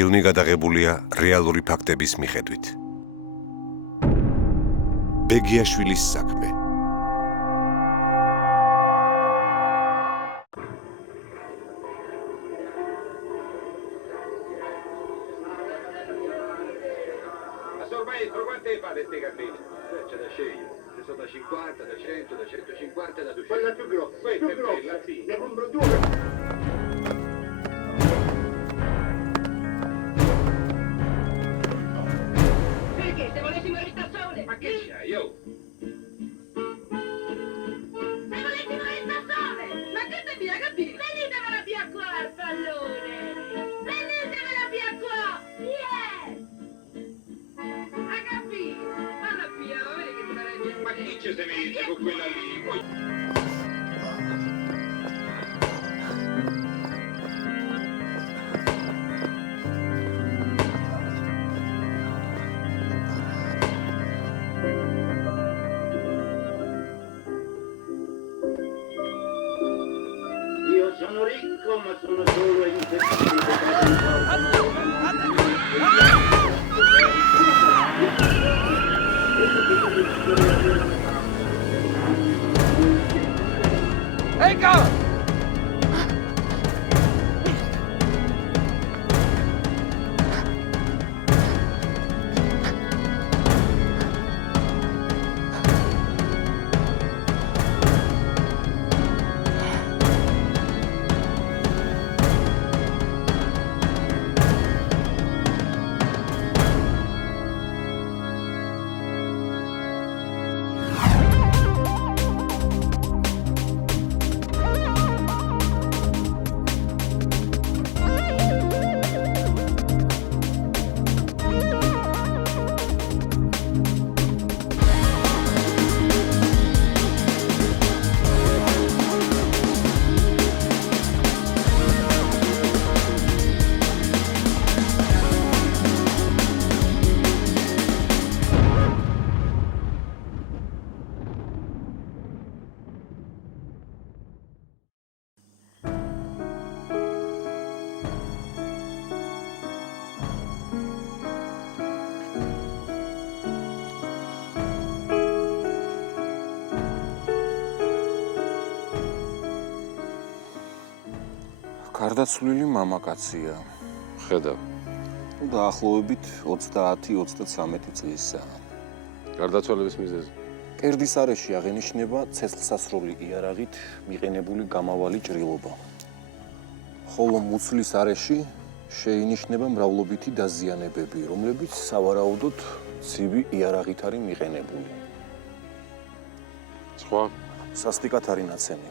ფილმი გადაღებულია რეალური ფაქტების მიხედვით. ბეგიაშვილის საქმე. Ormai entro quante fate ste cartine? C'è da scegliere. Se sono da 50, da 100, da 150 e da 200. Quella più grossa. Questa è bella, sì. Ne compro due. Perché? Se volessimo restare sole? Ma che c'hai, io? Se volessimo restare sole! Ma che te via, capire? Venitevela via qua al pallone! Venitevela via qua! Yeah! A capire? Vada via, ma vedi che te la gente... Ma chi ci si mette con quella lì? Poi... Io sono ricco, ma sono solo infestito. გარდაცვლილი მამაკაცია. ხედავ. დაახლოებით 30-33 წლისაა. გარდაცვალების მიზეზი. კერდის არეში აღენიშნება ცეცხლსასროლი იარაღით მიყენებული გამავალი ჭრილობა. ხოლო მუცლის არეში შეინიშნება მრავლობითი დაზიანებები, რომლებიც სავარაუდოდ ცივი იარაღით არის მიყენებული. სხვა სასტიკად არის ნაცემი.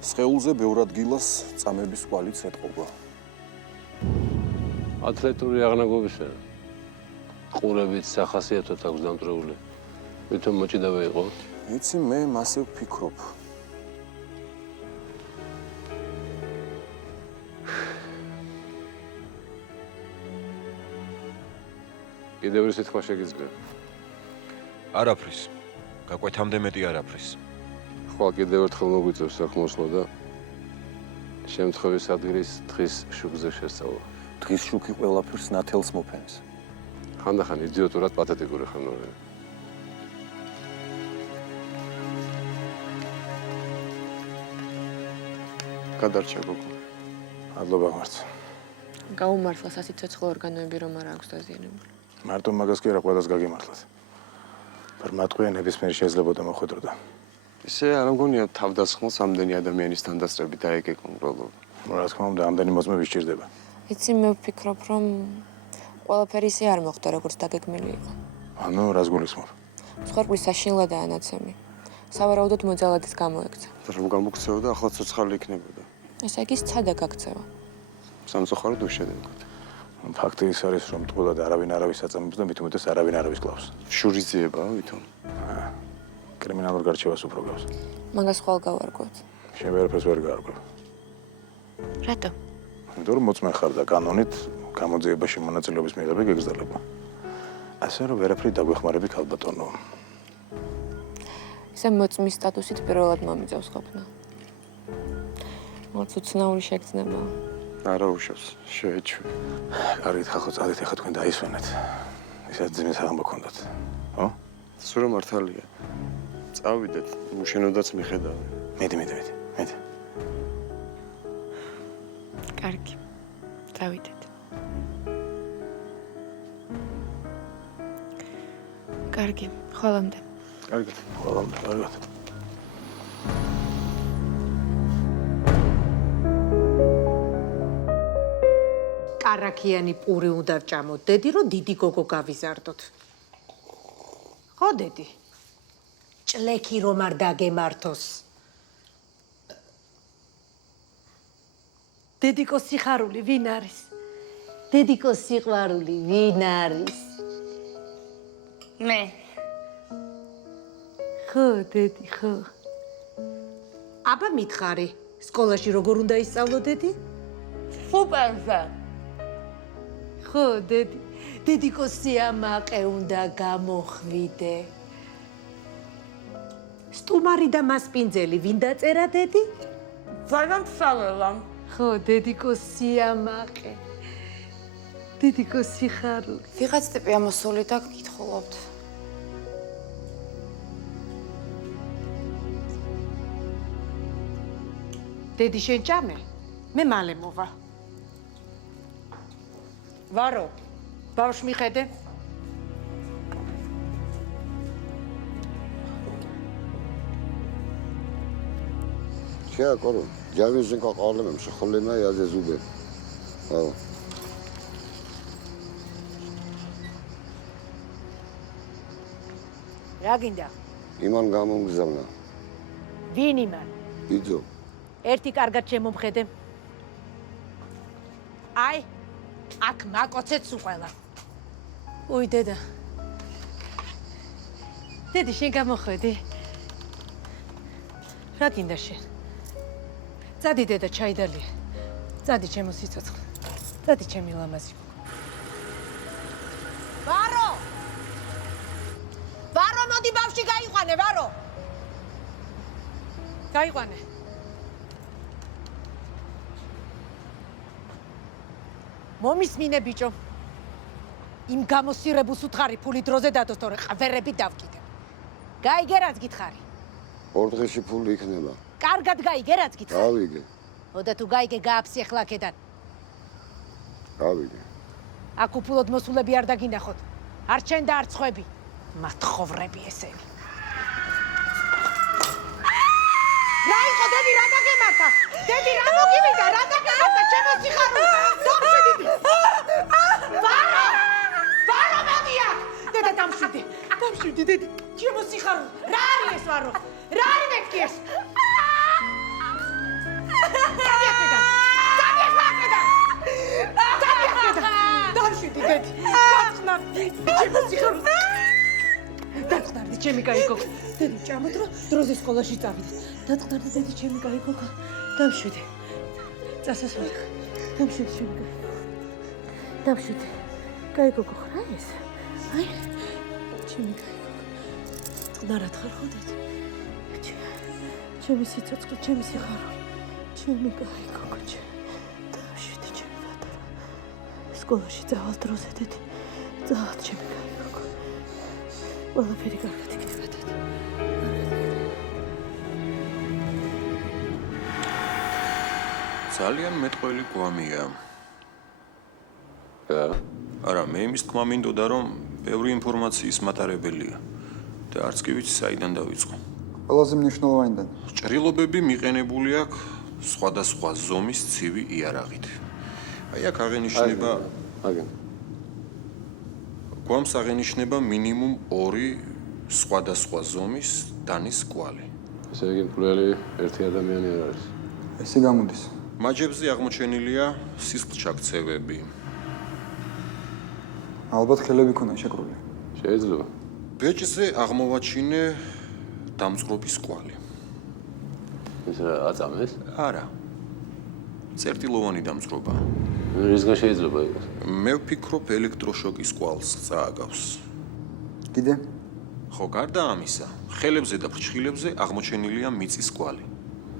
სხეულზე ბევრ ადგილას წამების კვალიც ეტყობა. ათლეტური აღნაგობისა. ყურებით სახასიათოდ აქვს დამტვრეული. ვითომ მოჭიდავე იყო? იცი, მე მასე ვფიქრობ. კიდევ ერთი თქვა შეგიძლია. არაფრის. გაკვეთამდე მეტი არაფრის. ხვალ კიდევ ერთხელ მოგვიწევს საქმოსლო და შემთხვევის ადგილის დღის შუქზე შესწავლა. დღის შუქი ყველაფერს ნათელს მოფენს. ხანდახან იდიოტურად პათეტიკური ხარ ნორე. გადარჩა გოგო. მადლობა მართ. გაუმართლა სასიცოცხლო ორგანოები რომ არ აქვს დაზიანებული. მარტო მაგას კი არა ყველას გაგიმართლათ. პარმატყვია ნებისმიერი შეიძლებოდა მოხვედროდა. ისე არ მგონია თავდასხმელს ამდენი ადამიანის თანდასწრები დაეკეკონტროლობა. რა თქმა უნდა, ამდენი მოწმები სჭირდება. იცი, მე ვფიქრობ, რომ ყველაფერი ისე არ მოხდა, როგორც დაგეგმილი იყო. ანუ რას გულისხმობ? მსხვერპლის საშინლადაა ნაცემი. სავარაუდოდ მოძალადის გამოექცა. რომ გამოქცეოდა, ახლა ცოცხალი იქნებოდა. ესე იგი, სცადა გაქცევა. სამწუხაროდ უშედეგოდ. ფაქტი ის არის, რომ ტყუილად არავინ არავის აწამებს და მით უმეტეს არავინ არავის კლავს. შურიზიებაა ვითომ. კრიმინალურ გარჩევას უფრო გავს. მაგას ხვალ გავარკვევთ. შენ ვერაფერს ვერ გაარკვევ. რატო? იმიტომ რომ მოწმე ხარ და კანონით გამოძიებაში მონაწილეობის მიღება გეგრძელება. ასე რომ ვერაფერი დაგვეხმარები ქალბატონო. ისე მოწმის სტატუსით პირველად მომიწევს ყოფნა. მოც უცნაური შეგრძნება. არა უშავს, შეეჩვი. კარგით, ხალხო, წადით ახლა თქვენ დაისვენეთ. ისაც ძიმეს აღამბო გქონდათ. ხო? სულ მართალია. წავიდეთ, უშენოდაც მიხედავი. მედი. კარგი. წავიდეთ. კარგი, ხოლმე. კარგად. კარგად. კარაქიანი პური უნდა ვჭამოთ, დედი, რომ დიდი გოგო გავიზარდოთ. ხო, დედი? ჭლექი რომ არ დაგემართოს. დედიკო სიხარული ვინ არის? დედიკო სიყვარული ვინ არის? მე. ხო, დედი, ხო. აბა მითხარი, სკოლაში როგორ უნდა ისწავლო, დედი? სუპერზე. ხო, დედი. დედიკო სიამაყე უნდა გამოხვიდე. სტუმარი და მასპინძელი ვინ დაწერა, დედი? ძალიან ფსაველა. ხო, დედიკო სიამაყე. დედიკო სიხარული. ვიღაც ტიპი ამოსული და გკითხულობთ. დედი შენ ჭამე? მე მალე მოვა. ვარო, ბავშვ მიხედე. क्या करो जावेद सिंह का कॉल में शखले में या जुबे हां რა გინდა? იმან გამომგზავნა ვინ იმან? ბიძო ერთი კარგად შემომხედე. აი, აქ მაკოცეც უყელა. უი, დედა. დედი, შენ გამოხედი. რა გინდა შენ? წადი დედა, ჩაიდალია. წადი ჩემო სიცოცხლე. წადი ჩემი ლამაზი. ვარო! ვარო, მოდი ბავშვი გაიყვანე, ვარო! გაიყვანე. მომისმინე ბიჭო. იმ გამოსირებულს უთხარი ფული დროზე დადოს, თორე ყველერები დავკიდებ. გაიგე რაც გითხარი. ორ დღეში ფული იქნება კარგად გაიგე რაც გითხარი. გავიგე ოდა თუ გაიგე გააფსიეხლა აქედან. გავიგე აქ უფულოდ მოსულები არ დაგინახოთ. არ ჩენ და არ ცხები. მათხოვრები ესენი. რა იყო დედი, რა დაგემართა? დედი რა მოგივიდა, რა დაგემართა ჩემო სიხარული? დამშვიდი. ვარო! ვარო მოდია! დედა დამშვიდი. დამშვიდი დედი. ჩემო სიხარული. რა არის ეს ვარო? რა არის მეთქი ეს? დამშვიდი დედი. დაწყნარდი. ჩემო სიხარული. დაწყნარდი ჩემი კაი გოგო. დედი ჭამოთ რომ დროზე სკოლაში წავიდეთ. დაწყნარდი დედი ჩემი კაი გოგო. დამშვიდი. წასასვლელი. დამშვიდი ჩემი კაი. დამშვიდი. კაი გოგო ხარ ეს? აი. ჩემი კაი გოგო. წყნარად ხარ ხო დედი? ჩემი სიცოცხლე, ჩემი სიხარული. ჩემი კაი გოგო. დამშვიდი ჩემი პატარა. სკოლაში წავალ დროზე დედი. წავალ ჩემი კაი გოგო. ყველაფერი კარგად იქნება დედი. ძალიან მეტყველი გვამია. რა? არა, მე იმის თქმა მინდოდა, რომ ბევრი ინფორმაციის მატარებელია და არც კი ვიცი საიდან დავიწყო. ყველაზე მნიშვნელოვანიდან. ჭრილობები მიყენებული აქვს სხვადასხვა ზომის ცივი იარაღით. აი აქ აღენიშნება აგენ. გვამს აღენიშნება მინიმუმ 2 სხვადასხვა ზომის დანის კვალი. ესე იგი მკვლელი ერთი ადამიანი არ არის. ესე გამოდის. მაჯებზე აღმოჩენილია სისხლჩაქცევები. ალბათ ხელები ქონა შეკრული. შეიძლება. ბეჭზე აღმოვაჩინე დამწყრობის კვალი. ეს რა აწამეს? არა. წერტილოვანი დამწყრობა. რისგან შეიძლება იყოს? მე ვფიქრობ ელექტროშოკის კვალს წააგავს. კიდე? ხო, გარდა ამისა, ხელებზე და ფრჩხილებზე აღმოჩენილია მიწის კვალი.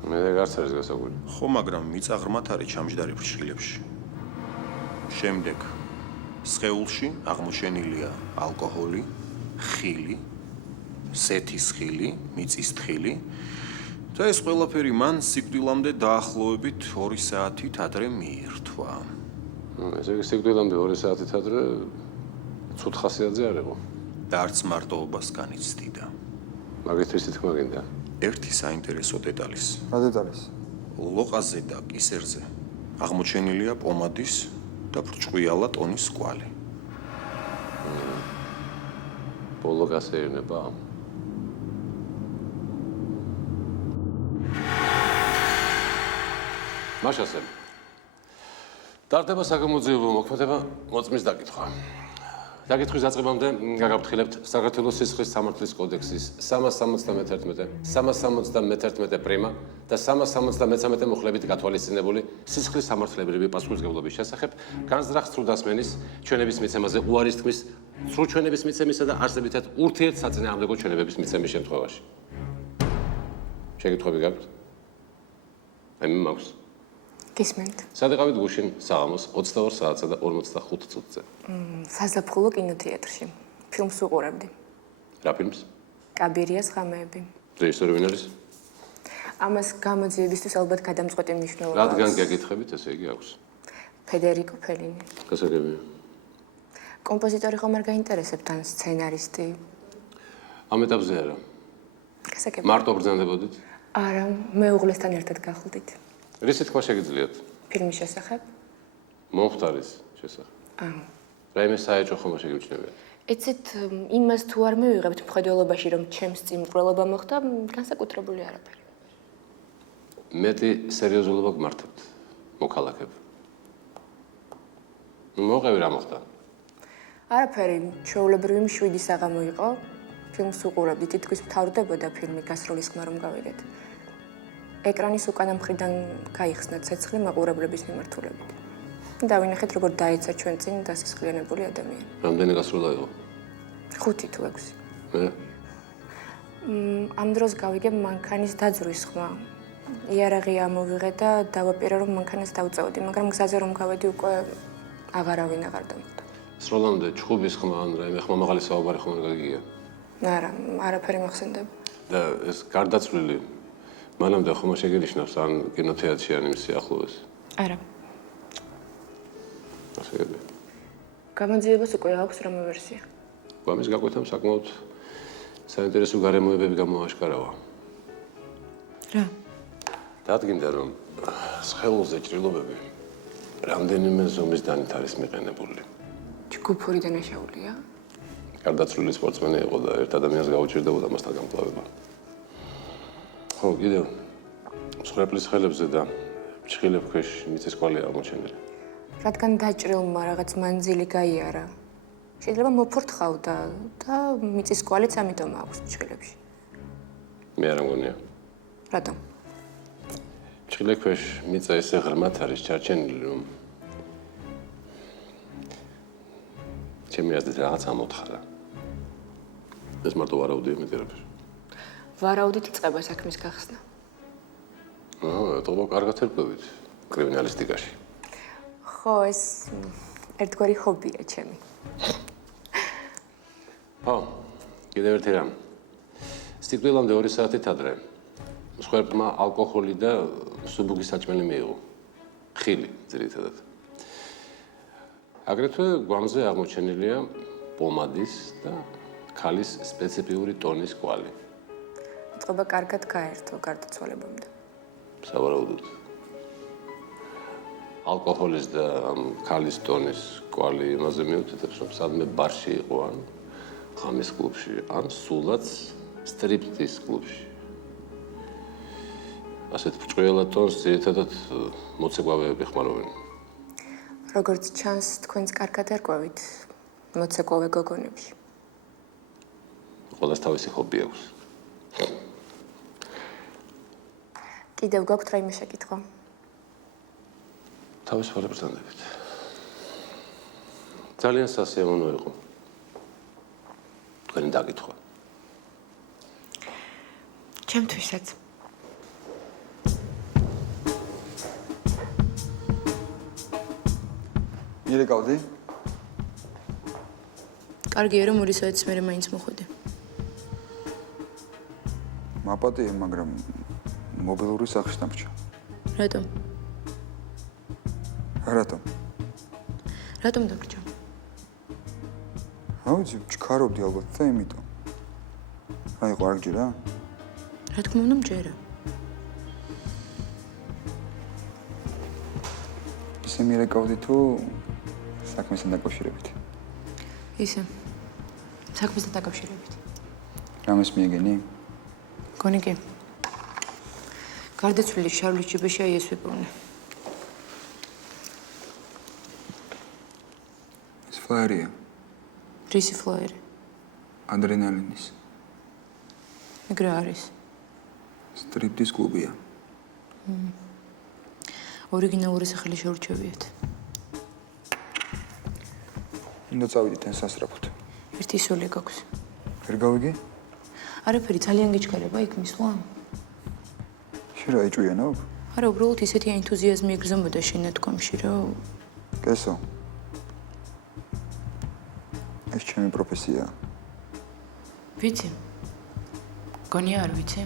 მე არც არის გასაგული. ხო, მაგრამ მიწა ღრმად არის ჩამჯდარი ფრჩხილებში. შემდეგ სხეულში აღმოჩენილია ალკოჰოლი, ხილი, სეთის ხილი, მიწის თხილი და ეს ყველაფერი მან სიკვდილამდე დაახლოებით 2 საათით ადრე მიირთვა. ესე იგი სიკვდილამდე 2 საათით ადრე ცუდ ხასიათზე არ იყო. და არც მარტოობას განიცდიდა. მაგისთვის თქმა გინდა. ერთი საინტერესო დეტალის. რა დეტალის? ლოყაზე და კისერზე აღმოჩენილია პომადის და ბრჭყვიალა ტონის კვალი. ბოლო გასეირნება. მაშასე. დარდება საგამოძიებო მოქმედება მოწმის დაკითხვა. დაკითხვის დაწყებამდე გაგაფრთხილებთ საქართველოს სისხლის სამართლის კოდექსის 371, 371 პრიმა და 373 მუხლებით გათვალისწინებული სისხლის სამართლებრივი პასუხისმგებლობის შესახებ განზრახ სრუდასმენის ჩვენების მიცემაზე უარის თქმის, სრულ ჩვენების მიცემისა და არსებითად ურთიერთსაწინააღმდეგო ჩვენებების მიცემის შემთხვევაში. შეკითხვები გაქვთ? მე მაქვს. გისმენთ. სადეყავით გუშინ საღამოს 22 საათსა და 45 წუთზე. საზაფხულო კინოთეატრში. ფილმს უყურებდი. რა ფილმს? კაბირიას ღამეები. რეჟისორი ვინ არის? ამას გამოძიებისთვის ალბათ გადამწყვეტი მნიშვნელობა. რადგან გეკითხებით, ესე იგი აქვს. ფედერიკო ფელინი. გასაგებია. კომპოზიტორი ხომ არ გაინტერესებთ ან სცენარისტი? ამ ეტაპზე არა. გასაგებია. მარტო ბრძანდებოდით? არა, მეუღლესთან ერთად გახლდით. რისი თქვა შეგიძლიათ? ფილმის შესახებ? მომხდარის შესახებ. რაიმე საეჭვო ხომ შეგიძლიათ? ეცეთ იმას თუ არ მივიღებთ მხედველობაში, რომ ჩემს წინ მკვლელობა მოხდა, განსაკუთრებული არაფერი. მეტი სერიოზულობა გმართებთ, მოქალაქებ. მოყევი რა მოხდა? არაფერი, ჩვეულებრივი მშვიდი საღამო იყო. ფილმს უყურებდი, თითქოს მთავრდებოდა ფილმი გასროლის ხმა რომ გავიგეთ. ეკრანის უკანა მხრიდან გაიხსნა ცეცხლი მაყურებლების მიმართულებით. დავინახეთ, როგორ დაეცა ჩვენ წინ დასისხლიანებული ადამიანი. რამდენი გასროლა იყო? 5 თუ 6. მე? ამ დროს გავიგებ მანქანის დაძვრის ხმა. იარაღი ამოვიღე და დავაპირე, რომ მანქანას დავწევდი, მაგრამ გზაზე რომ გავედი, უკვე აღარავინ აღარ დამხვდა. სროლამდე ჩხუბის ხმა ან რაიმე ხმამაღალი საუბარი ხომ არ გაგიგია? არა, არაფერი მახსენდება. და ეს გარდაცვლილი მანამდე ხომ შეგენიშნავს ან კინოთეატრში ან იმ სიახლოვეს? არა. ასეები. გამოძიებას უკვე აქვს რომე ვერსია. ამის გაკვეთამ საკმაოდ საინტერესო გარემოებები გამოაშკარავა. რა? დადგინდა, რომ სხეულზე ჭრილობები რამდენიმე ზომის დანით არის მიყენებული. ჯგუფური დანაშაულია? გარდაცვლილი სპორტსმენი იყო და ერთ ადამიანს გაუჭირდებოდა მასთან გამკლავება. ხო, კიდევ მსხვერპლის ხელებზე და ფრჩხილებ ქვეშ მიწის კვალი აღმოჩენილი. რადგან დაჭრილმა რაღაც მანძილი გაიარა. შეიძლება მოფორთხავდა და მიწის კვალიც ამიტომ აქვს ფრჩხილებში. მე არ მგონია. რატომ? ფრჩხილებ ქვეშ მიწა ისე ღრმად არის ჩარჩენილი, რომ ჩემი აზრით რაღაც ამოთხარა. ეს მარტო ვარაუდია მეტი არაფერი. ვარაუდით იწყება საქმის გახსნა. ეტყობა კარგად ერკვევით კრიმინალისტიკაში. ხო, ეს ერთგვარი ჰობია ჩემი. ხო, კიდევ ერთი რამ. სიკვდილამდე 2 საათით ადრე მსხვერპლმა ალკოჰოლი და სუბუქის საჭმელი მიიღო. ხილი, ძირითადად. აგრეთვე გვამზე აღმოჩენილია პომადის და ქალის სპეციფიური ტონის კვალი. წყობა კარგად გაერთო გარდაცვალებამდე. სავარაუდოდ. ალკოჰოლის და ქალის ტონის კვალი იმაზე მიუთითებს, რომ სადმე ბარში იყო ან ღამის კლუბში, ან სულაც სტრიპტის კლუბში. ასეთ ბრჭყვიალა ტონს ძირითადად მოცეკვავეები ხმარობენ. როგორც ჩანს, თქვენს კარგად ერკვევით მოცეკვავე გოგონებში. ყველას თავისი ჰობი აქვს. კიდევ გაქვთ რაიმე შეკითხვა? თავისუფალი ბრძანდებით. ძალიან სასიამოვნო იყო. თქვენი დაკითხვა. ჩემთვისაც. მიერეკავდი? კარგია რომ ორი საათის მერე მაინც მოხვედი. მაპატია, მაგრამ მობილური სახში დამრჩა. რატომ? რატომ? რატომ დამრჩა? აუცი, ჩქარობდი ალბათ და იმიტომ. აი, ყარგჯი რა? რა თქმა უნდა, მჯერა. ისე მიერეკავდი თუ საქმესთან დაკავშირებით. ისე. საქმესთან დაკავშირებით. რამეს მიეგენი? გონი კი. გარდაცვლილი შარლის ჯიბეში აი ეს ვიპოვნე. ეს ფლაერია. რისი ფლაერი? ადრენალინის. ეგრე არის. სტრიპტიზ კლუბია. ორიგინალური სახელი შეურჩევიათ. უნდა წავიდეთ თან სასწრაფოდ. ერთი სული გაქვს. ვერ გავიგე? არაფერი ძალიან გიჩქარება იქ მისვლა? შენ რა ეჭვიანობ? არა, უბრალოდ ისეთი ენთუზიაზმი იგრძნობოდა შენ ნათქვამში, რომ კესო. ეს ჩემი პროფესია. ვიცი. გონია არ ვიცი.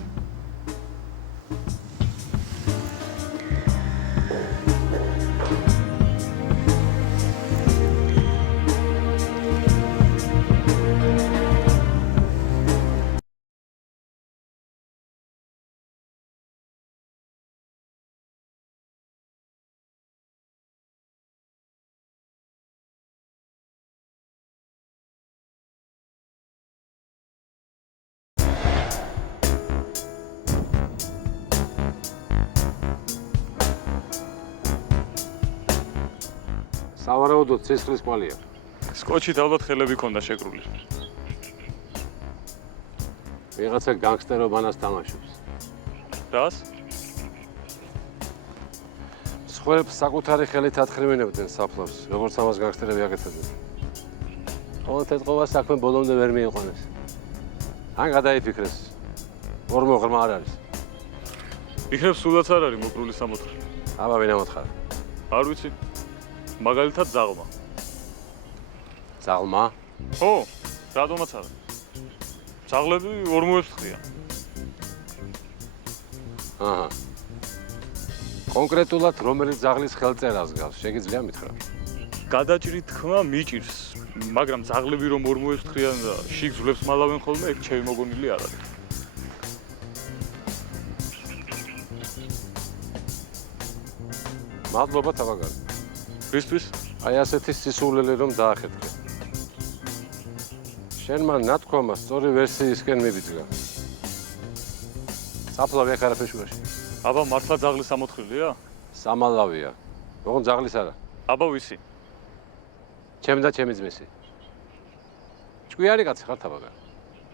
სავარაუდოდ ცეცხლის კვალია. სკოჩით ალბათ ხელები ქონდა შეკრული. ვიღაცა განგსტერობანას თამაშობს. რას? სხვებს საკუთარი ხელით ათხრიმენებდნენ საფლავს, როგორც ამას განგსტერები აკეთებდნენ. ყოველ თეთრყოვას საქმე ბოლომდე ვერ მიიყვანეს. ან გადაიფიქრეს. ორმო ღრმა არ არის. იქნებ სულაც არ არის მოკრული სამოთხე. აბა ვინ ამოთხარა? არ ვიცი. მაგალითად ზაღლმა. ზაღლმა? ხო, რატომაც არა. ზაღლები ორმოებს ხდიან. აჰა. კონკრეტულად რომელი ზაღლის ხელწერას გავს, შეგიძლია მითხრა? გადაჭრით თქმა მიჭირს, მაგრამ ზაღლები რომ ორმოებს ხდიან და შიგ ძვლებს მალავენ ხოლმე, ეგ ჩემი მოგონილი არ არის. მადლობა თავაგარი. რისთვის? აი ასეთი სისულელი რომ დაახეთქე. შენმა ნათქვამა სწორი ვერსიისკენ მიბიძგა. საფლავი აქ არაფერ შუაში. აბა მართლა ზაღლის სამოთხილია? სამალავია. ოღონ ზაღლის არა. აბა ვისი? ჩემ და ჩემი ძმისი. ჭკვიანი კაცი ხარ თავაგარი.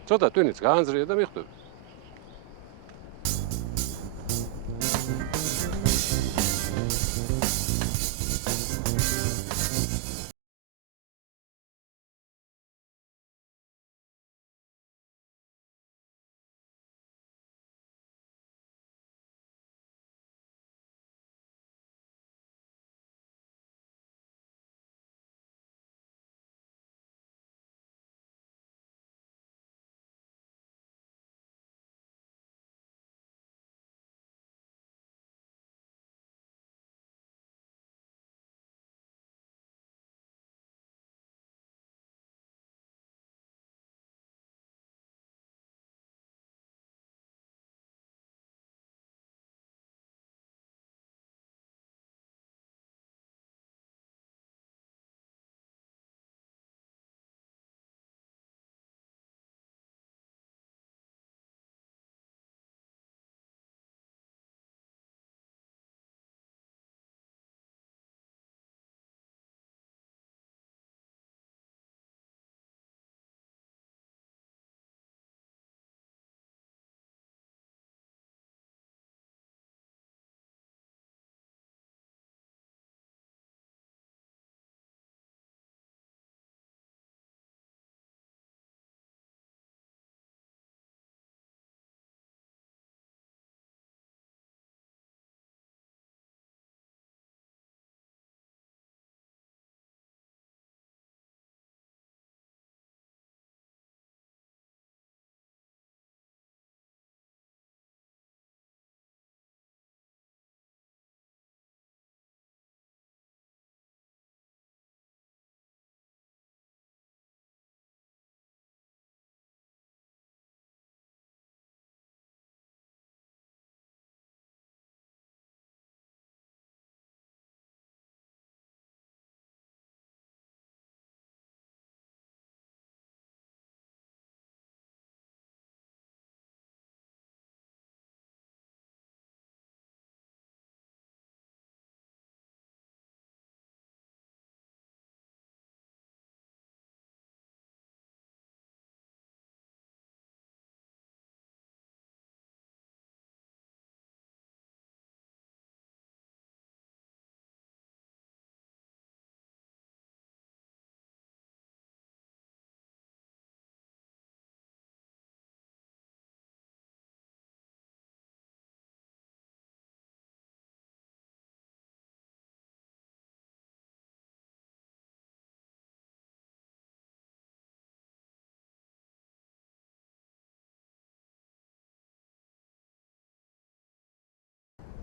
ცოტა ტვინიც გაანძრია და მიხვდები.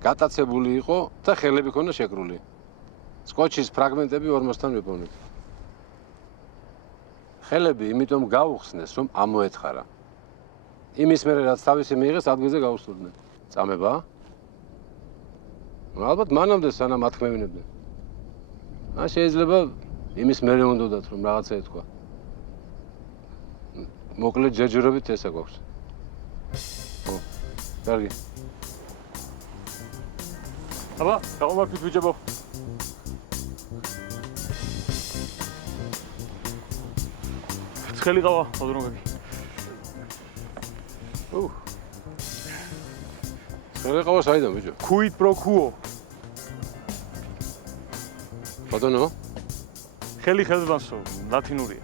გატაცებული იყო და ხელები ქონდა შეკრული. სკოჩის ფრაგმენტები 40-თან მიპოვნით. ხელები იმიტომ გაუხსნეს, რომ ამოეთხარა. იმის მერე რაც თავისი მიიღეს, ადგილზე გაუსწორდნენ. წამება? ალბათ მანამდე სანამ ათქმევინებდნენ. შეიძლება იმის მერე უნდათ რომ რაღაცა ეთქვა. მოკლედ ჯეჯურობით ესა გვაქვს. კარგი. აბა, გამომართვით ბიჭებო. ცხელი ყავა, ოდრომები. ცხელი ყავა საიდან ბიჭო? Quid pro quo. ბატონო? ხელი ხელსბანსო, ლათინურია.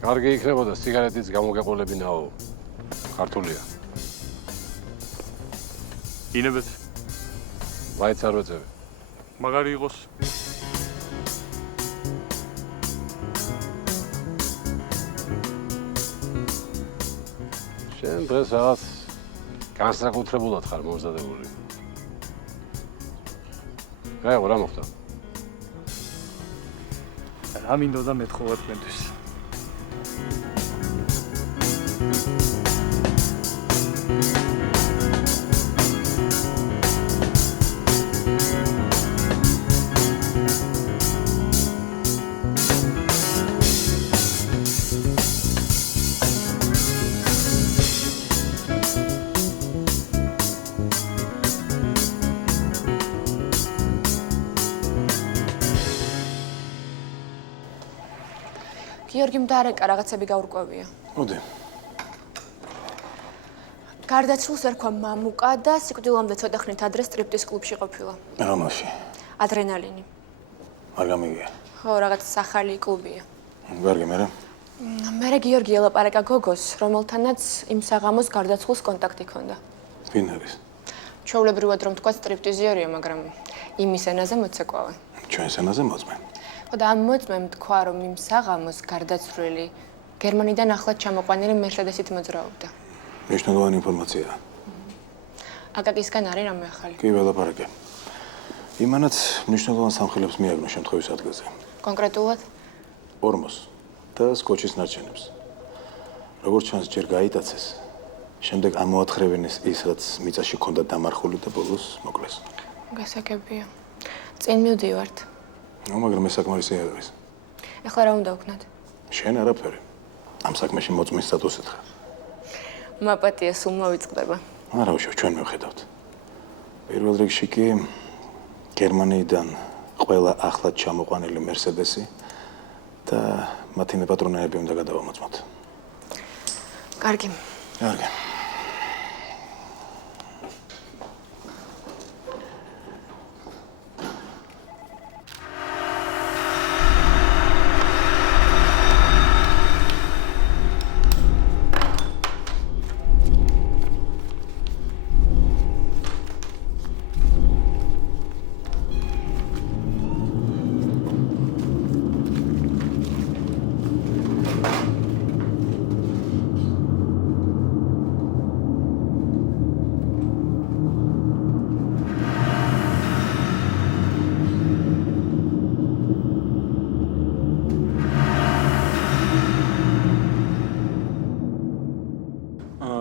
კარგი იქნებოდა სიგარეტიც გამოგეყოლებინაო. ქართულია. ინებეთ. ვაიც არ ვეწევი. მაგარი იყოს. შენ დღეს რაღაც განსაკუთრებულად ხარ მომზადებული. გაიგო რა მოხდა? რა მინდოდა მეთხოვა თქვენთვის? გიორგიმ დაარეკა რაღაცები გაურკვევია. მოდი. გარდაცვლილს ერქვა მამუკა და სიკვდილამდე ცოტა ხნით ადრე სტრიპტის კლუბში ყოფილა. რა მასში? ადრენალინი. არ გამიგია. ხო, რაღაც ახალი კლუბია. გარგი მერე? მერე გიორგი ელაპარაკა გოგოს, რომელთანაც იმ საღამოს გარდაცვლილს კონტაქტი ჰქონდა. ვინ არის? ჩვეულებრივად რომ თქვა სტრიპტიზიორია, მაგრამ იმის ენაზე მოცეკვავე. ჩვენს ენაზე მოწმე. ხო და ამ მოწმემ თქვა, რომ იმ საღამოს გარდაცვლილი გერმანიდან ახლად ჩამოყვანილი მერსედესით მოძრაობდა. მნიშვნელოვანი ინფორმაციაა. აკაკისგან არის რამე ახალი? კი, ველაპარაკე. იმანაც მნიშვნელოვან სამხილებს მიაგნო შემთხვევის ადგილზე. კონკრეტულად? ორმოს და სკოჩის ნარჩენებს. როგორც ჩანს, ჯერ გაიტაცეს, შემდეგ ამოათხრევინეს ის, რაც მიწაში ჰქონდა დამარხული და ბოლოს მოკლეს. გასაგებია. წინ მივდივართ. მაგრამ ეს საკმარისი არ არის. ეხლა რა უნდა ვქნათ? შენ არაფერი. ამ საქმეში მოწმის სტატუსით ხარ. მაპატია სულ მოვიწყდება. არა უშო, ჩვენ მივხედავთ. პირველ რიგში კი გერმანიიდან ყველა ახლად ჩამოყვანილი მერსედესი და მათი მეპატრონეები უნდა გადავამოწმოთ. კარგი. კარგი.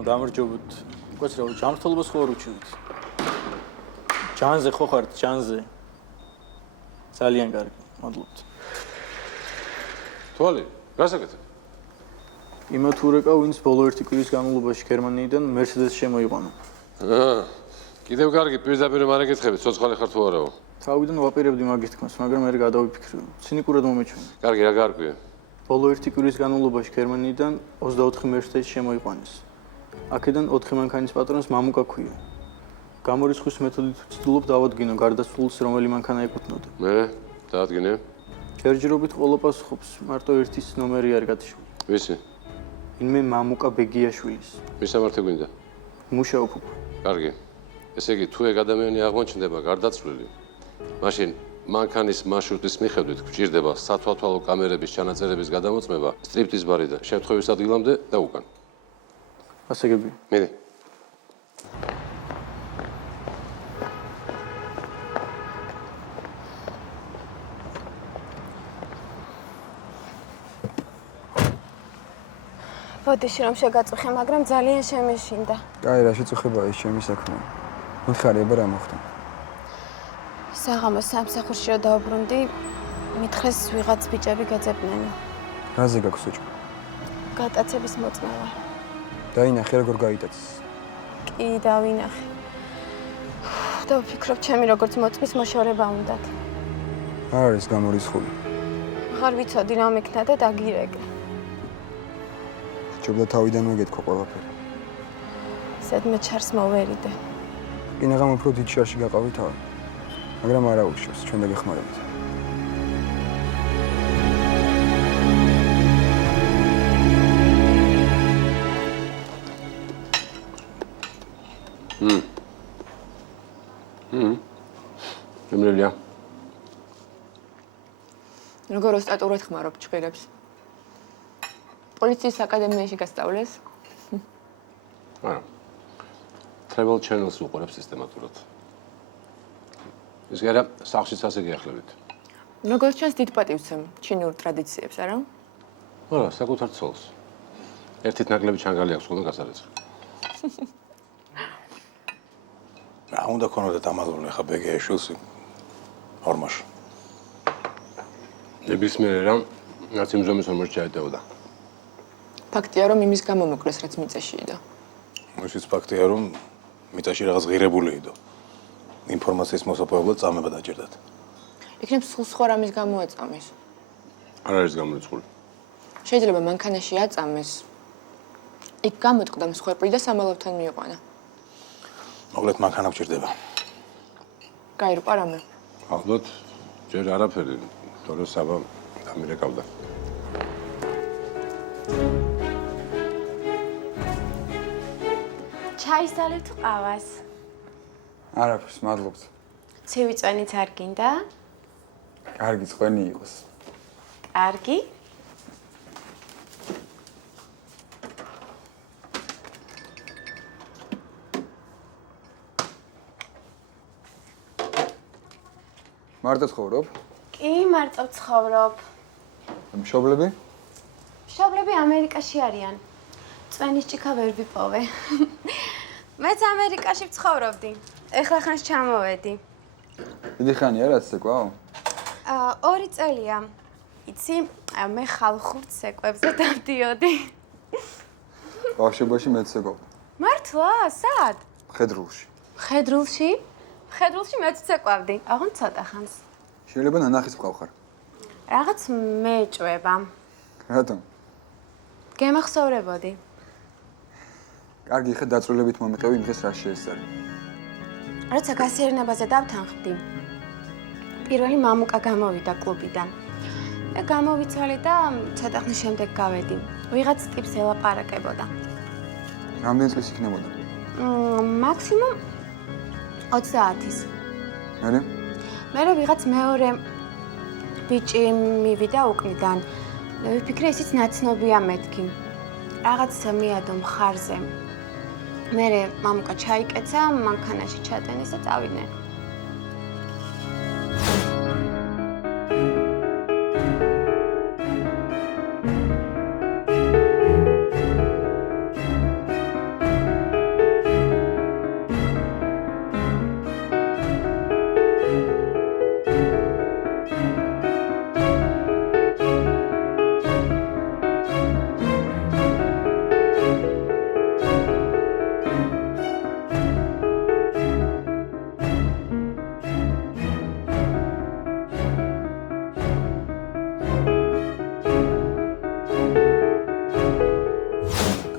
გამარჯობთ. გქოს რა ჯანმრთელობას ხო არ უჩვენთ? ჯანზე ხო ხართ, ჯანზე. ძალიან კარგი, მადლობთ. თვალი, გასაკეთებ. იმათ ურეკა, ვინც ბოლო ერთი კვირის განმავლობაში გერმანიიდან მერსედეს შემოიყვანა. კიდევ კარგი, პირდაპირ არ ეკითხებით, ცოცხალი ხარ თუ არაო? თავიდან ვაპირებდი მაგის თქმას, მაგრამ მე გადავიფიქრე. ცინიკურად მომეჩვენა. კარგი, რა გარკვია? ბოლო ერთი კვირის განმავლობაში გერმანიიდან 24 მერსედეს შემოიყვანეს. აქედან 4 მანქანის პატრონს მამუკა ქვია. გამორიცხვის მეთოდით ვცდილობ დავადგინო გარდაცვლილს რომელი მანქანა ეკუთვნოდა. მე დაადგინე. ჯერჯერობით ყველა პასუხობს, მარტო ერთის ნომერი არ გათიშული. ვისი? ინმე მამუკა ბეგიაშვილის. მისამართი გვინდა? მუშაობ უკვე. კარგი. ესე იგი, თუ ეგ ადამიანი აღმოჩნდება გარდაცვლილი, მაშინ მანქანის მარშრუტის მიხედვით გვჭირდება სათვალთვალო კამერების ჩანაწერების გადამოწმება სტრიპტის ბარიდან შემთხვევის ადგილამდე და უკან. ასაგები. მიდი. ბოდიში რომ შეგაწუხე, მაგრამ ძალიან შემეშინდა. კაი, რა შეწუხება ის ჩემი საქმეა. მითხარი, აბა რა მოხდა? საღამოს სამსახურში რომ დავბრუნდი, მითხრეს ვიღაც ბიჭები გეძებნენო. რაზე გაქვს უჭ? გატაცების მოწმევა. დაინახე როგორ გაიტაცეს. კი, დავინახე. და ვფიქრობ, ჩემი როგორც მოწმის მოშორება უნდათ. არ არის გამორიცხული. აღარ ვიცოდი რა მექნა და დაგირეკე. ჯობდა თავიდან მოგეთქვა ყველაფერი. ზედმე ჩარს მოვერიდე. კინაღამ უფრო დიდ შარში გაყავი თავი. მაგრამ არა უშავს, ჩვენ დაგეხმარებით. მემრელია. როგორ ოსტატურად ხმარობ ჭყირებს? პოლიციის აკადემიაში გასწავლეს? არა. Travel Channels უყურებ სისტემატურად. ის გერა სახშიც ასე გიახლებით. როგორც ჩანს დიდ პატივცემ ჩინურ ტრადიციებს, არა? არა, საკუთარ ცოლს. ერთით ნაკლები ჩანგალი აქვს ხოლმე გასარეცხი. რა უნდა ქონოდა დამალული ხა ბეგეაშვილს ორმოში. ნებისმიერ რამ რაც იმ ზომის ორმოში ჩაეტეოდა. ფაქტია, რომ იმის გამო მოკლეს, რაც მიწაში იდა. ისიც ფაქტია, რომ მიწაში რაღაც ღირებული იდო. ინფორმაციის მოსაპოვებლად წამება დაჭირდათ. იქნებ სულ სხვა რამის გამო აწამეს. არ არის გამორიცხული. შეიძლება მანქანაში აწამეს. იქ გამოწყდა მსხვერპლი და სამალავთან მიიყვანა. მოკლედ მანქანა გჭირდება. გაირყვა რამე? ალბათ ჯერ არაფერი, თორე საბა დამირეკავდა. ჩაისალებ თუ ყავას? არაფერს, მადლობთ. ცივი წვენიც არ გინდა? კარგი წვენი იყოს. კარგი. მარტო ცხოვრობ? კი, მარტო ცხოვრობ. მშობლები? მშობლები ამერიკაში არიან. წვენის ჭიქა ვერ ვიპოვე. მეც ამერიკაში ვცხოვრობდი. ეხლა ხანს ჩამოვედი. დიდი ხანია რაც ეკვაო? 2 წელია. იცი, მე ხალხურ ცეკვებზე დავდიოდი. ბავშვობაში მეც ეკვავდა. მართლა? სად? ხედრულში. ხედრულში? ხედრულში მეც ცეკვავდი. აღარ ცოტა ხანს. შეიძლება ნანახის მყავხარ. რაღაც მეჭვება. რატომ? გემახსოვრებოდი. კარგი, ხე დაწვრილებით მომიყევი იმ დღეს რა შეესწარი. როცა გასიერნებაზე დავთანხმდი. პირველი მამუკა გამოვიდა კლუბიდან. და გამოვიცვალე და ცოტა ხნის შემდეგ გავედი. ვიღაც ტიპს ელაპარაკებოდა. რამდენი წლის იქნებოდა? მაქსიმუმ 30-ის. მერე? მერე ვიღაც მეორე ბიჭი მივიდა უკნიდან. მე ვიფიქრე ისიც ნაცნობია მეთქი. რაღაც მიადო მხარზე. მერე მამუკა ჩაიკეცა, მანქანაში ჩატენეს და წავიდნენ.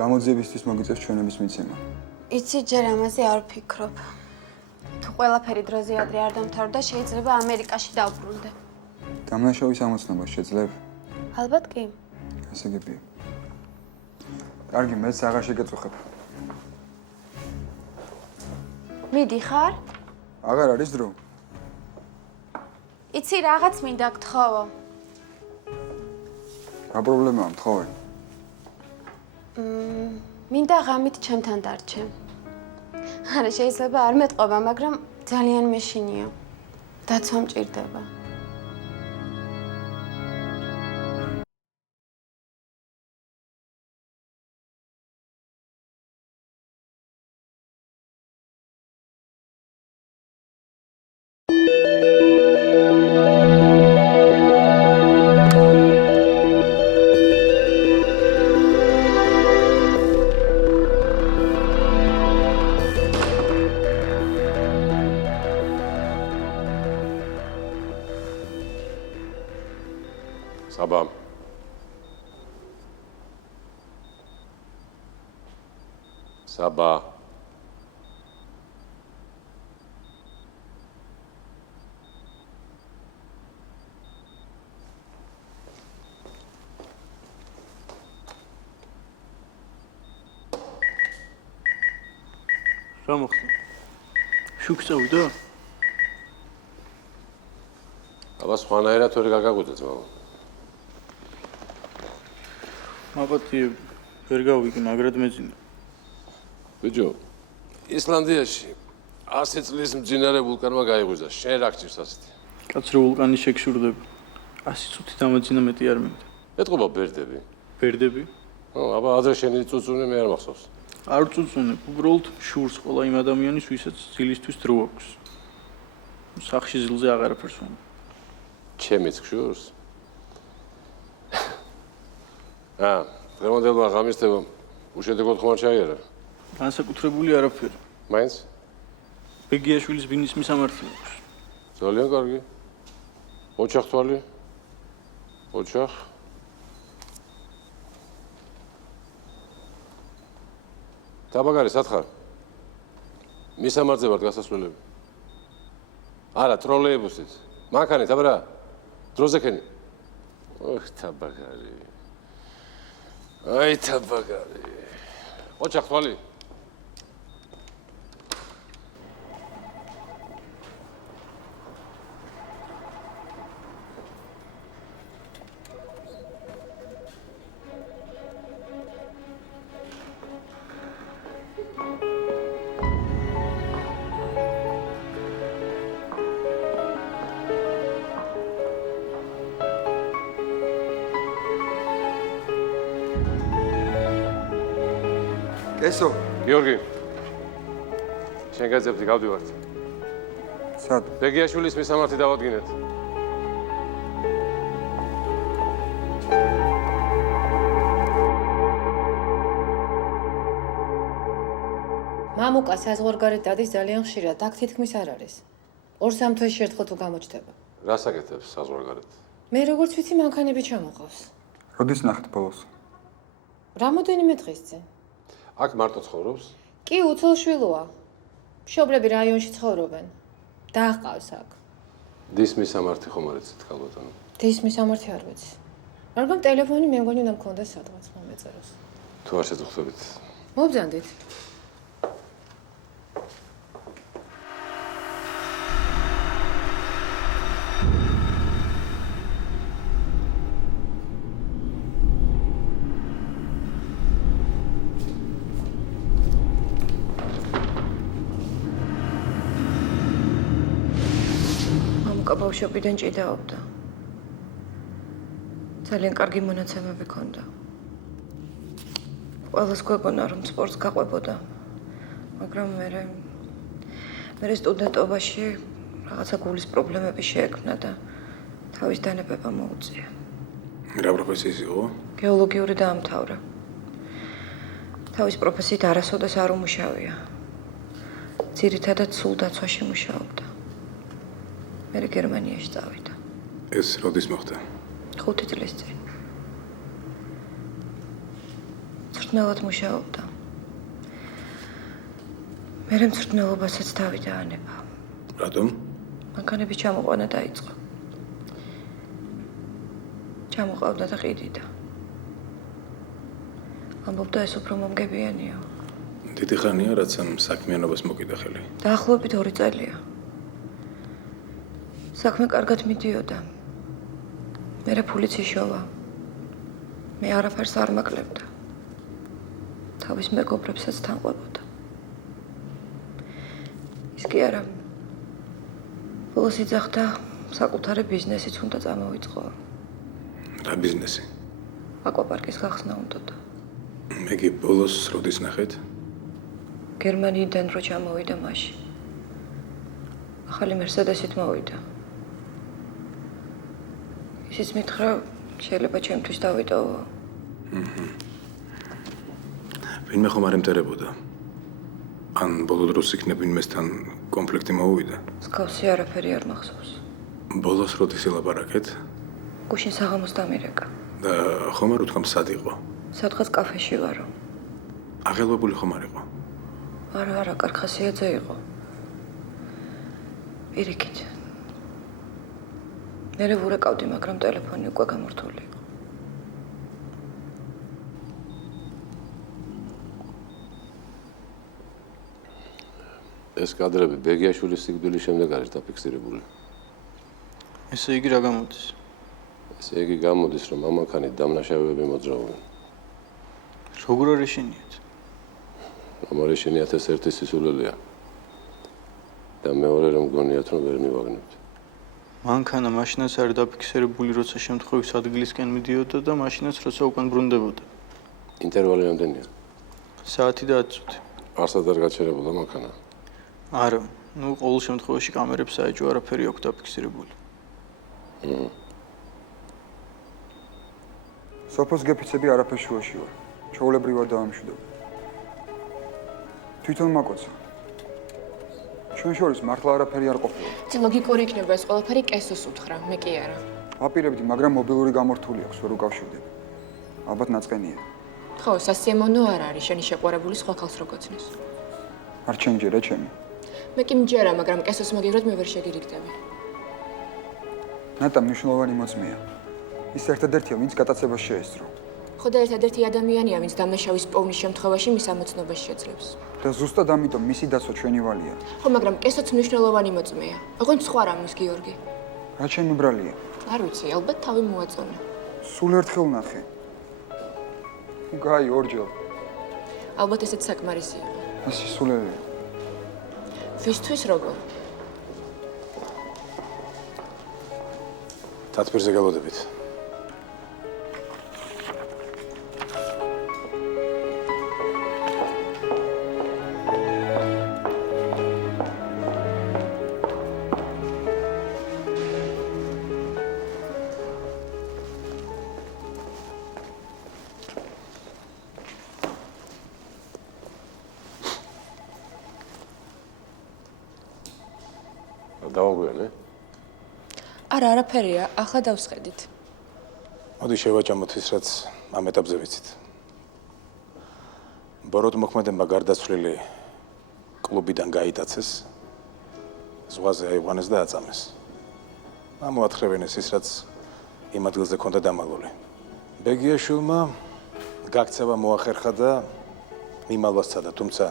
გამოძიებისთვის მოგიწევს ჩვენების მიცემა. იცი, ჯერ ამაზე არ ვფიქრობ. თუ ყველაფერი დროზე ადრე არ დამთავრდა, შეიძლება ამერიკაში დავბრუნდე. დამნაშავის ამოცნობას შეძლებ? ალბათ კი. ესე გებია. კარგი, მეც აღარ შეგეწუხებ. მიდიხარ? აღარ არის დრო. იცი, რაღაც მინდა გთხოვო. რა პრობლემაა, მთხოვე? მინდა ღამით ჩემთან დარჩე. არა, შეიძლება არ მეტყობა, მაგრამ ძალიან მეშინია. დაცვა მჭირდება. საბა. საბა. რა მოხდა? შუქს წავიდა? აბა სხვანაირად ვერ გაგაგვიძე ძმაო. აბათი ვერ გავიგე, მაგრად მეძინა. ბიჭო, ისლანდიაში 100 წლის მძინარე ვულკანმა გაიღვიძა. შენ რა გჭირს ასეთი? კაცრო ვულკანი შეგშურდება. 100 წუთი დამეძინა მეტი არ მინდა. ეთყობა ბერდები. ბერდები? ო, აბა ადრე შენი წუწუნი მე არ მახსოვს. არ წუწუნებ, უბრალოდ შურს ყველა იმ ადამიანის, ვისაც ძილისთვის დრო აქვს. სახში ძილზე აღარაფერს ვამბობ. ჩემიც გშურს? დღევანდელმა ღამისთებამ უშედეგოდ ხომ არ ჩაიარა? განსაკუთრებული არაფერი. მაინც? ბეგიაშვილის ბინის მისამართი აქვს. ძალიან კარგი. ოჩახ თვალი? ოჩახ? დაბაგარი სათხარ? მისამართზე ვართ გასასვლელები. არა, ტროლეიბუსით. მანქანით, აბა რა? დროზე ქენი. ოხ, დაბაგარი. აი, დაბაგარი. ოჩახ თვალი? ესო, გიორგი. შენ გაძებდი, გავდივართ. სად? ბეგიაშვილის მისამართი დავადგინეთ. მამუკა საზღვარგარეთ დადის ძალიან ხშირად, აქ თითქმის არ არის. 2-3 თვეში ერთხელ თუ გამოჩნდება. რას აკეთებს საზღვარგარეთ? მე როგორც ვიცი, მანქანები ჩამოყავს. როდის ნახეთ ბოლოს? რამოდენიმე დღის წინ. აქ მარტო ცხოვრობს? კი, უცოლშვილოა. მშობლები რაიონში ცხოვრობენ. და ჰყავს აქ. დის მისამართი ხომ არ იცით ქალბატონო? დის მისამართი არ ვიცი. მაგრამ ტელეფონი მე მგონი უნდა მქონდეს სადღაც მომეწეროს. თუ არ შეძახებით. მობძანდით. ბავშვობიდან ჭიდაობდა. ძალიან კარგი მონაცემები ჰქონდა. ყველას გვეგონა რომ სპორტს გაყვებოდა. მაგრამ მე სტუდენტობაში რაღაცა გულის პრობლემები შეექმნა და თავის დანებება მოუწია. რა პროფესიის იყო? გეოლოგიური დაამთავრა. თავის პროფესიით არასოდეს არ უმუშავია. ძირითადად სულ დაცვაში მუშაობდა. მე გერმანიაში წავიდა. ეს როდის მოხდა? 5 წლის წინ. მწვრთნელად მუშაობდა. მე მწვრთნელობასაც თავი დაანება. რატომ? მანქანების ჩამოყვანა დაიწყო. ჩამოყავდა და ყიდიდა. ამბობდა ეს უფრო მომგებიანია. დიდი ხანია რაც ამ საქმიანობას მოკიდა ხელი. დაახლოებით 2 წელია. საქმე კარგად მიდიოდა. მე ფულიც იშოვა. მე არაფერს არ მაკლებდა. თავის მეგობრებსაც თანყვებოდა. ის კი არა. ბოლოს იძახდა საკუთარი ბიზნესიც უნდა წამოვიწყო. რა ბიზნესი? აკვაპარკის გახსნა უნდოდა. მე კი ბოლოს როდის ნახეთ? გერმანიიდან რო ჩამოვიდა მაშინ. ახალი მერსედესით მოვიდა. ისიც მითხრა, შეიძლება ჩემთვის დავიტოვო. ვინმე ხომ არ ემტერებოდა? ან ბოლო დროს იქნებ ვინმესთან კონფლიქტი მოუვიდა? მსგავსი არაფერი არ მახსოვს. ბოლოს როდის ელაპარაკეთ? გუშინ საღამოს დამირეკა. და ხომ არ უთქამ სად იყო? სადღაც კაფეში ვარო. აღელვებული ხომ არ იყო? არა, კარხასიაძე იყო. პირიქით. მერე ვურეკავდი, მაგრამ ტელეფონი უკვე გამორთული იყო. ეს კადრები ბეგიაშვილის სიკვდილის შემდეგ არის დაფიქსირებული. ესე იგი რა გამოდის? ესე იგი გამოდის, რომ მამაკანი დამნაშავეები მოძრაობენ. როგორ არის შენიათ? რომ არის შენიათ ეს ერთი სისულელია. და მეორე რომ გონიათ რომ ვერ მივაგნებთ. მანქანა მაშინაც არის დაფიქსირებული, როცა შემთხვევის ადგილისკენ მიდიოდა და მაშინაც როცა უკან ბრუნდებოდა. ინტერვალი რამდენია? საათი და 10 წუთი. არსად არ გაჩერებულა მანქანა. არა, ну ყოველ შემთხვევაში კამერებს საეჭვო არაფერი აქვს დაფიქსირებული. სოფოს გეფიცები არაფერ შუაში ვარ. ჩვეულებრივად დავამშვიდობ. თვითონ მაკოცა. ჩვენ შორის მართლა არაფერი არ ყოფილა. იცი ლოგიკური იქნება ეს ყველაფერი კესოს უთხრა, მე კი არა. ვაპირებდი, მაგრამ მობილური გამორთული აქვს, ვერ უკავშირდები. ალბათ ნაწყენია. ხო, სასიამოვნო არ არის შენი შეყვარებული სხვა ხალხს რო გოცნეს. არ ჩემჯერა ჩემი. მე კი მჯერა, მაგრამ კესოს მაგივრად მე ვერ შეგირიგდები. ნატა მნიშვნელოვანი მოწმეა. ის ერთადერთია, ვინც გატაცებას შეესწრო. ხო და ერთადერთი ადამიანია, ვინც დამნაშავის პოვნის შემთხვევაში მის ამოცნობას შეძლებს. და ზუსტად ამიტომ მისი დაცვა ჩვენი ვალია. ხო, მაგრამ კესოც მნიშვნელოვანი მოწმეა. ოღონდ სხვა რამის გიორგი. რა ჩემი ბრალია? არ ვიცი, ალბათ თავი მოაწონა. სულ ერთხელ ნახე. გაი ორჯერ. ალბათ ესეც საკმარისი იყო. ასე სულელია. ვისთვის როგორ? თათბირზე გელოდებით. დავაგვიანე? არა, არაფერია, ახლა დავსხედით. მოდი შევაჭამოთ ის, რაც ამ ეტაპზე ვიცით. ბოროტ მოქმედებმა გარდაცვლილი კლუბიდან გაიტაცეს, ზღვაზე აიყვანეს და აწამეს. ამოათხრევინეს ის, რაც იმ ადგილზე ქონდა დამალული. ბეგიაშვილმა გაქცევა მოახერხა და მიმალვა სცადა, თუმცა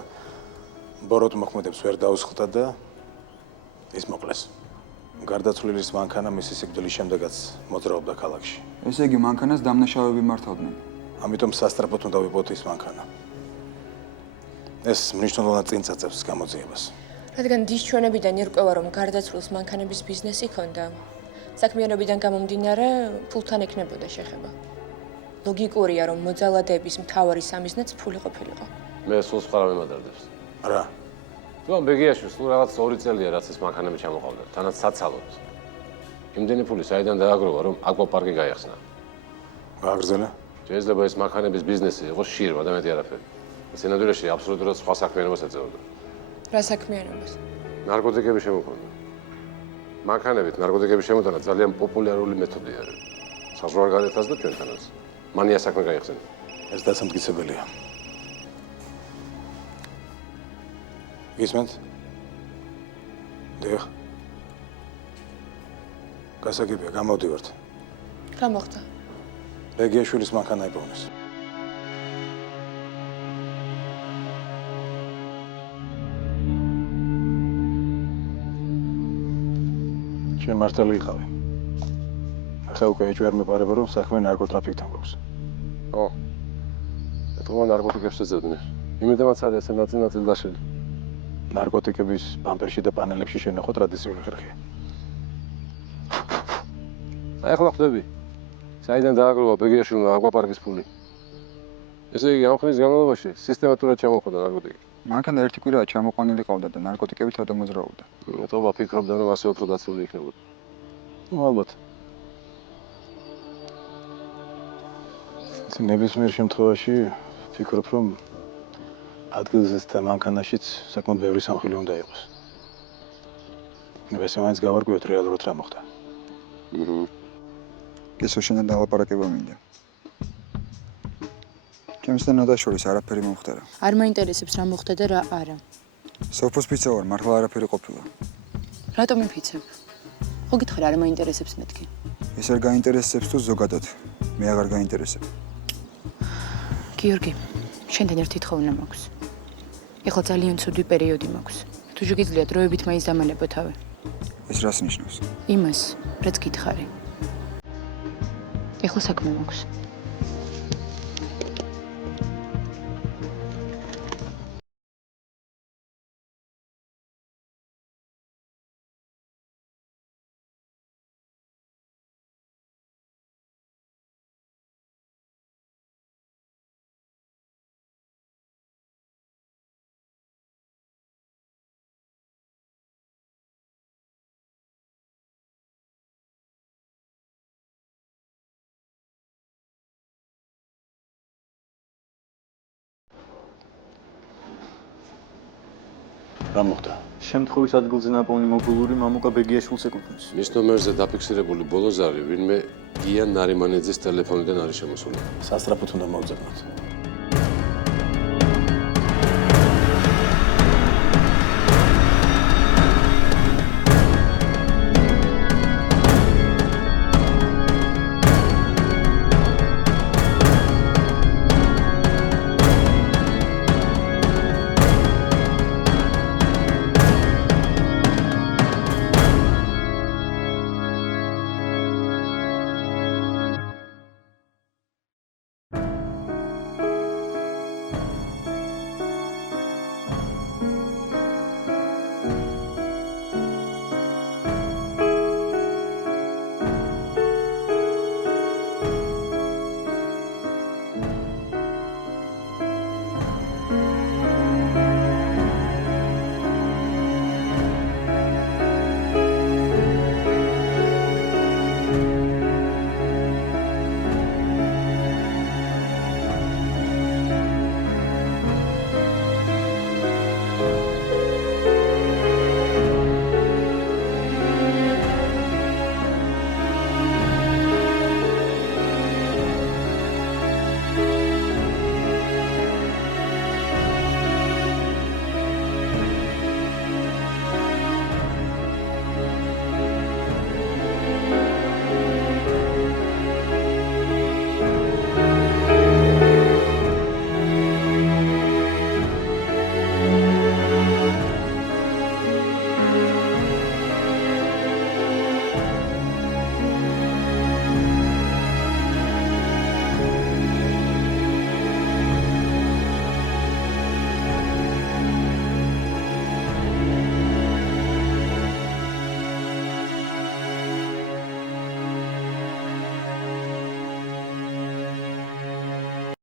ბოროტ მოქმედებს ვერ დაუსხლტა და ის მოკლეს. გარდაცვლილის მანქანა მისი სიკვდილის შემდეგაც მოძრაობდა ქალაქში. ესე იგი, მანქანას დამნაშავეები მართავდნენ. ამიტომ სასტრაფოდ უნდა ვიპოვოთ ის მანქანა. ეს მნიშვნელოვნად წინ წაწევს გამოძიებას. რადგან დის ჩვენებიდან ირკვევა, რომ გარდაცვლილს მანქანების ბიზნესი ჰქონდა, საქმიანობიდან გამომდინარე, ფულთან ექნებოდა შეხება. ლოგიკურია, რომ მოძალადეების მთავარი სამიზნეც ფული ყოფილიყო. მე სულ სხვა რამე მადარდებს. რა? თუ ამ ბეგიაშვილს სულ რაღაც 2 წელია, რაც ეს მანქანები ჩამოყავდა, თანაც საცალოდ. იმდენი ფული საიდან დააგროვა, რომ აკვაპარკი გაიხსნა. გააგრძელა? შეიძლება ეს მანქანების ბიზნესი იყოს შირვა და მეტი არაფერი. სინამდვილეში აბსოლუტურად სხვა საქმიანობას ეწეოდა. რა საქმიანობას? ნარკოტიკების შემოქმედება. მანქანებით ნარკოტიკების შემოტანა ძალიან პოპულარული მეთოდი არის. საზღვარ გარეთაც და ჩვენთანაც. მანია საქმე გაიხსენა. ეს დასამტკიცებელია. გისმენთ? დიახ. გასაგებია, გამოვდივართ. რა მოხდა? ბეგიაშვილის მანქანა იპოვნეს. ჩვენ მართალი იყავი. ახლა უკვე ეჭვი არ მეპარება, რომ საქმე ნარკოტრაფიკთან გვაქვს. ო. ეთქმა ნარკოტიკებს ეძებდნენ. იმედამაც არის ესე ნაწილ-ნაწილ დაშლილი. ნარკოტიკების ბამპერში და პანელებში შენახო ტრადიციული ხერხია. აი ახლა ხვდები. საიდან დააგროვა ბეგიაშვილმა აკვაპარკის ფული. ესე იგი, ამ ხნის განმავლობაში სისტემატურად ჩამოყოდა ნარკოტიკი. მანქანა ერთი კვირაა ჩამოყვანილი ყავდა და ნარკოტიკებით გადამოძრაობდა. მეტყობა ფიქრობდა, რომ ასე უფრო დაცული იქნებოდა. ნუ ალბათ. ნებისმიერ შემთხვევაში ვფიქრობ, რომ ადგილზეც და მანქანაშიც საკმაოდ ბევრი სამხილი უნდა იყოს. ნუ ესე მაინც გავარკვიოთ რეალურად რა მოხდა. გესოშენდა დალაპარაკება მინდა. ჩემსთან ნადაშორის არაფერი მომხდარა. არ მაინტერესებს რა მოხდა და რა არა. სოფოს ფიცა ვარ, მართლა არაფერი ყოფილა. რატომ იფიცებ? ხო გითხრა რა მაინტერესებს მეთქი. ეს არ გაინტერესებს თუ ზოგადად. მე აღარ გაინტერესებ. გიორგი, შენთან ერთი თხოვნა მაქვს. ეხლა ძალიან ცუდი პერიოდი მაქვს. თუ შეგიძლია დროებით მაინც დამანებო თავი. ეს რას ნიშნავს? იმას, რაც გითხარი. ეხლა საქმე მაქვს. რა მოხდა? შემთხვევის ადგილზე ნაპოვნი მობილური მამუკა ბეგიაშვილს ეკუთვნის. მის ნომერზე დაფიქსირებული ბოლო ზარი ვინმე გია ნარიმანიძის ტელეფონიდან არის შემოსული. სასწრაფოდ უნდა მოვძებნოთ.